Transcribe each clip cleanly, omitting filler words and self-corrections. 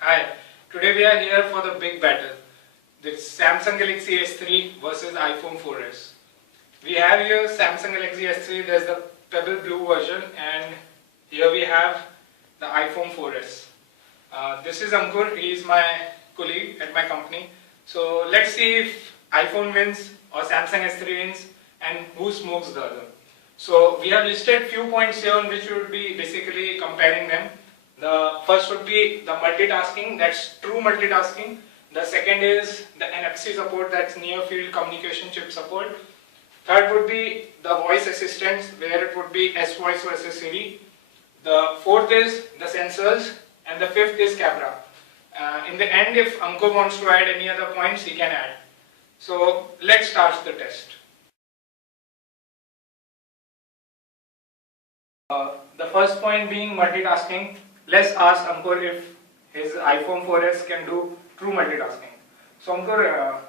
Hi, today we are here for the big battle. This Samsung Galaxy S3 versus iPhone 4S. We have here Samsung Galaxy S3, there's the pebble blue version, and here we have the iPhone 4S. This is Ankur, he is my colleague at my company. So let's see if iPhone wins or Samsung S3 wins and who smokes the other. So we have listed few points here on which we will be basically comparing them. The first would be the multitasking, that's true multitasking. The second is the NFC support, that's near field communication chip support. Third would be the voice assistants, where it would be Svoice versus Siri. The fourth is the sensors, and the fifth is camera. In the end, if Ankur wants to add any other points, he can add. So let's start the test. The first point being multitasking. Let's ask Ankur if his iPhone 4S can do true multitasking. So Ankur,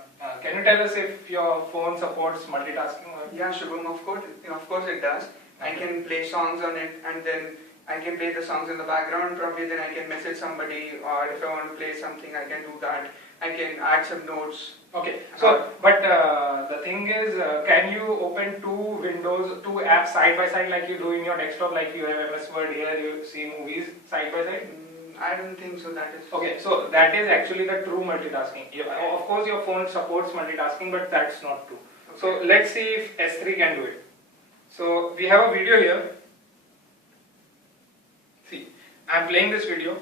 can you tell us if your phone supports multitasking? Yeah, Shubham, of course it does. I can play songs on it, and then I can play the songs in the background. Probably then I can message somebody, or if I want to play something, I can do that. I can add some notes. Okay, so but the thing is, can you open two apps side by side like you do in your desktop, like you have MS Word here, you see movies side by side? I don't think so. That is okay. So that is actually the true multitasking. Of course, your phone supports multitasking, but that's not true. Okay. So let's see if S3 can do it. So we have a video here. See, I'm playing this video.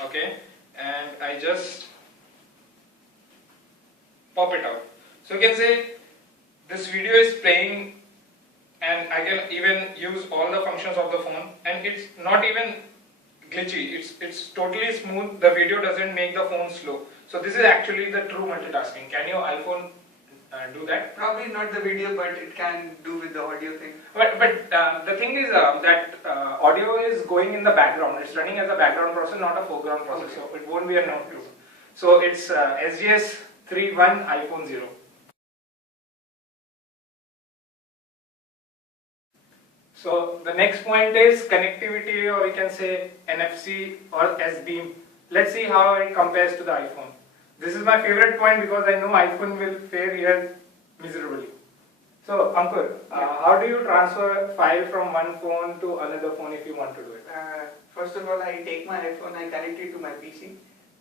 Okay, and I just pop it out. So you can say this video is playing, and I can even use all the functions of the phone, and it's not even glitchy. It's totally smooth. The video doesn't make the phone slow. So this is actually the true multitasking. Can your iPhone do that? Probably not the video, but it can do with the audio thing. But the thing is that audio is going in the background. It's running as a background process, not a foreground process. Okay. So it won't be a note too. So it's SGS III iPhone 0. So the next point is connectivity, or we can say NFC or S-beam. Let's see how it compares to the iPhone. This is my favorite point because I know iPhone will fare here miserably. So Ankur, how do you transfer a file from one phone to another phone if you want to do it? First of all, I take my iPhone, I connect it to my PC.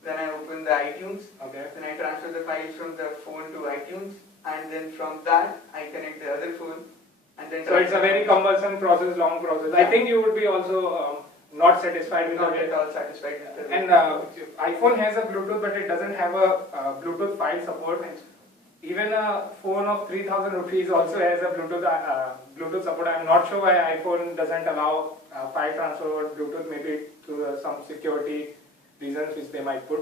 Then I open the iTunes. Okay. Then I transfer the files from the phone to iTunes, and then from that I connect the other phone. And then so it's a very cumbersome process, long process. Yeah. I think you would be also not satisfied with it. Not at all satisfied with it. And iPhone has a Bluetooth, but it doesn't have a Bluetooth file support. Even a phone of 3,000 rupees also has a Bluetooth support. I'm not sure why iPhone doesn't allow file transfer over Bluetooth, maybe through some security reasons which they might put.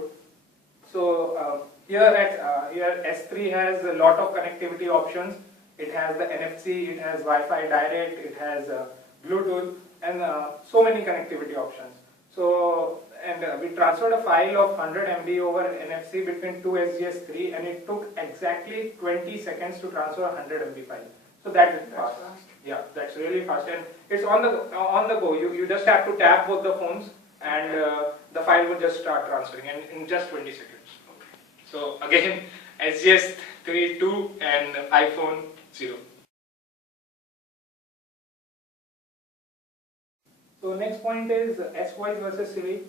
So here S3 has a lot of connectivity options. It has the NFC, it has Wi-Fi direct, it has Bluetooth, and so many connectivity options. So, and we transferred a file of 100 MB over NFC between two SGS III, and it took exactly 20 seconds to transfer a 100 MB file. So that is fast. Yeah, that's really fast, and it's on the go. You just have to tap both the phones, and the file will just start transferring, and in just 20 seconds. Okay. So again, SGS III 2 and iPhone 0. So next point is Svoice versus Siri.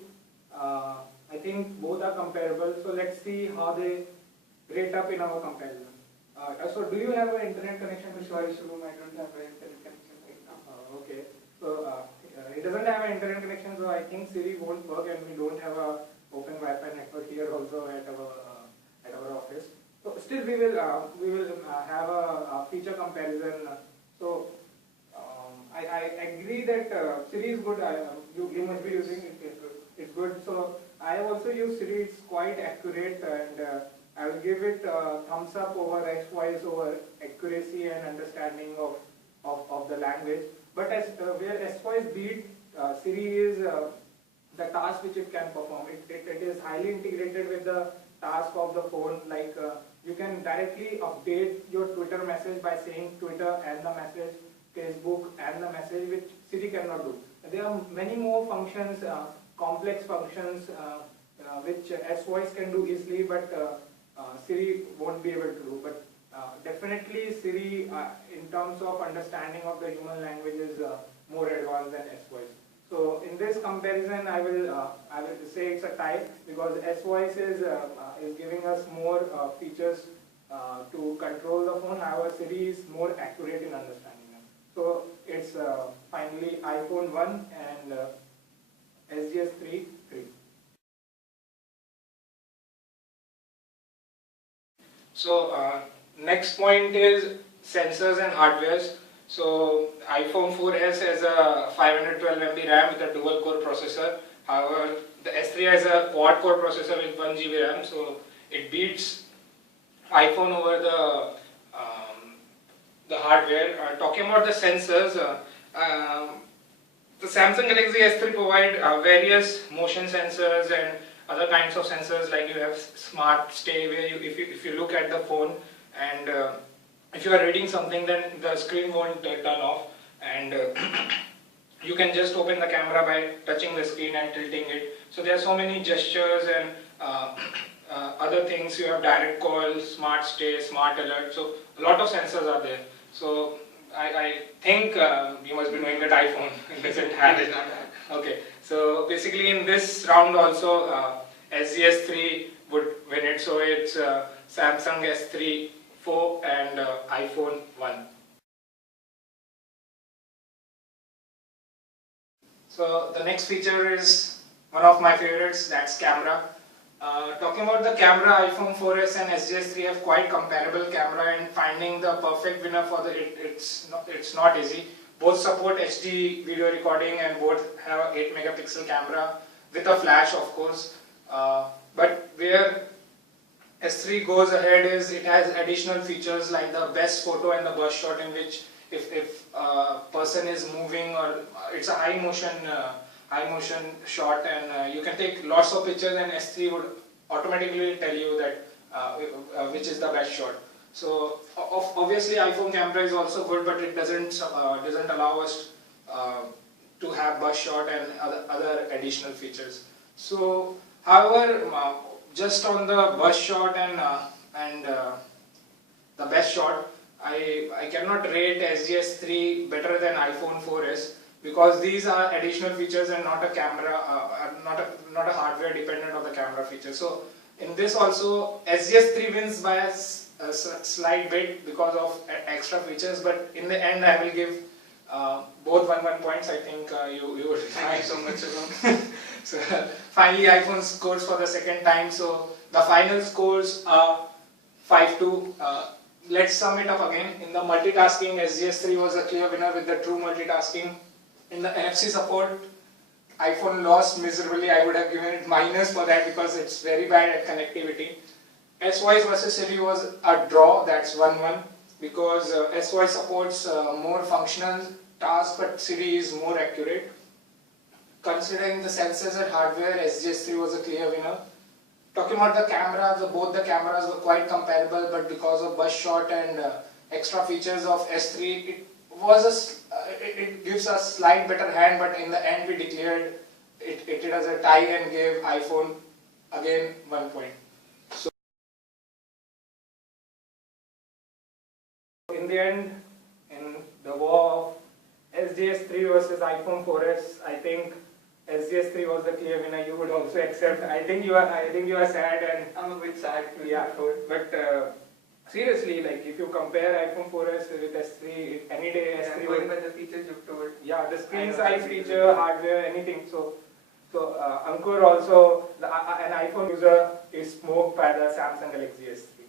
I think both are comparable. So let's see how they rate up in our comparison. So do you have an internet connection with Svoice? I don't have an internet connection right now. Okay. So it doesn't have an internet connection, so I think Siri won't work, and we don't have a open Wi-Fi network here also at our office. So still we will have a feature comparison. So I agree that Siri is good. You must be using it. It's good. So I also use Siri. It's quite accurate, and I will give it thumbs up over Svoice over accuracy and understanding of the language. But where Svoice beat Siri is the task which it can perform. It is highly integrated with the task of the phone. Like you can directly update your Twitter message by saying Twitter and the message, Facebook and the message, which Siri cannot do. There are many more functions, complex functions which Svoice can do easily, but Siri won't be able to do. But definitely Siri, in terms of understanding of the human language, is more advanced than Svoice. So in this comparison, I will say it's a tie, because Svoice is giving us more features to control the phone. However, Siri is more accurate in understanding them. So it's finally iPhone 1 and SGS III. So next point is sensors and hardwares. So iPhone 4S has a 512 MB RAM with a dual core processor. However, the S3 has a quad core processor with 1 GB RAM. So it beats iPhone over the hardware. Talking about the sensors, the Samsung Galaxy S3 provide various motion sensors and other kinds of sensors, like you have smart stay, where if you look at the phone and if you are reading something, then the screen won't turn off, and you can just open the camera by touching the screen and tilting it. So there are so many gestures and other things. You have direct call, smart stay, smart alert. So a lot of sensors are there. So I think you must be knowing that iPhone doesn't have it. Okay, so basically in this round also SGS III would win it. So it's Samsung S3, 4 and iPhone 1. So the next feature is one of my favorites, that's camera. Talking about the camera, iPhone 4S and SGS III have quite comparable camera, and finding the perfect winner for it's not easy. Both support HD video recording and both have an 8 megapixel camera with a flash, of course. But where S3 goes ahead is it has additional features like the best photo and the burst shot, in which if a person is moving, or it's a high motion shot, and you can take lots of pictures, and S3 would automatically tell you that which is the best shot. So obviously iPhone camera is also good, but it doesn't allow us to have burst shot and other additional features. So however, just on the burst shot and the best shot, I cannot rate SGS III better than iPhone 4S, because these are additional features and not a camera, not a hardware dependent on the camera feature. So in this also SGS III wins by a slight bit because of extra features, but in the end I will give both 1 points. I think you would thank so much. So finally iPhone scores for the second time. So the final scores are 5-2. Let's sum it up again. In the multitasking, SGS III was a clear winner with the true multitasking. In the NFC support, iPhone lost miserably. I would have given it minus for that, because it's very bad at connectivity. Svoice versus Siri was a draw, that's 1-1, because Svoice supports more functional tasks, but Siri is more accurate. Considering the sensors and hardware, SGS III was a clear winner. Talking about the camera, both the cameras were quite comparable, but because of burst shot and extra features of S3, it gives us slight better hand, but in the end we declared it as a tie and gave iPhone again 1 point. So in the end, in the war of SGS III versus iPhone 4S, I think SGS III was the clear winner. You would also accept. I think you are sad, and I'm a bit sad. Yeah, but seriously, like if you compare iPhone 4S with S3, any day S3 going by the features you've told. Yeah, the screen size, feature, hardware, anything. So Ankur also, an iPhone user, is smoked by the Samsung Galaxy S3.